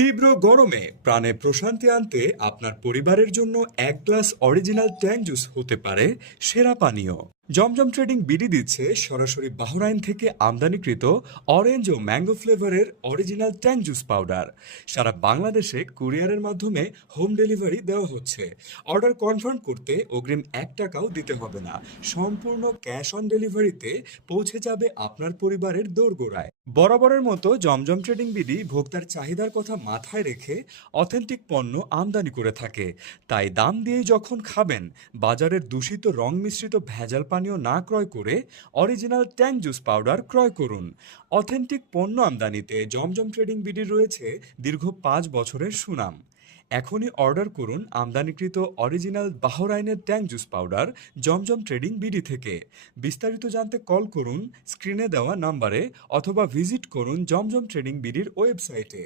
তীব্র গরমে প্রাণে প্রশান্তি আনতে আপনার পরিবারের জন্য এক গ্লাস অরিজিনাল ট্যাং জুস হতে পারে সেরা পানীয়। জমজম ট্রেডিং বিডি দিচ্ছে সরাসরি বাহরাইন থেকে আমদানিকৃত অরেঞ্জ ও ম্যাঙ্গো ফ্লেভারের অরিজিনাল ট্যাং জুস পাউডার। সারা বাংলাদেশে কুরিয়ারের মাধ্যমে হোম ডেলিভারি দেওয়া হচ্ছে। অর্ডার কনফার্ম করতে অগ্রিম 1 টাকাও দিতে হবে না। সম্পূর্ণ ক্যাশ অন ডেলিভারিতে পৌঁছে যাবে আপনার পরিবারের দোরগোড়ায়। বরাবরের মতো জমজম ট্রেডিং বিডি ভোক্তার চাহিদার কথা মাথায় রেখে অথেন্টিক পণ্য আমদানি করে থাকে। তাই দাম দিয়ে যখন খাবেন, বাজারের দূষিত রং মিশ্রিত ভেজাল পানীয় না ক্রয় করে অরিজিনাল ট্যাং জুস পাউডার ক্রয় করুন। অথেন্টিক পণ্য আমদানিতে জমজম ট্রেডিং বিডির রয়েছে দীর্ঘ 5 বছরের সুনাম। এখনই অর্ডার করুন আমদানিকৃত অরিজিনাল বাহরাইনের ট্যাং জুস পাউডার জমজম ট্রেডিং বিডি থেকে। বিস্তারিত জানতে কল করুন স্ক্রিনে দেওয়া নাম্বারে অথবা ভিজিট করুন জমজম ট্রেডিং বিডির ওয়েবসাইটে।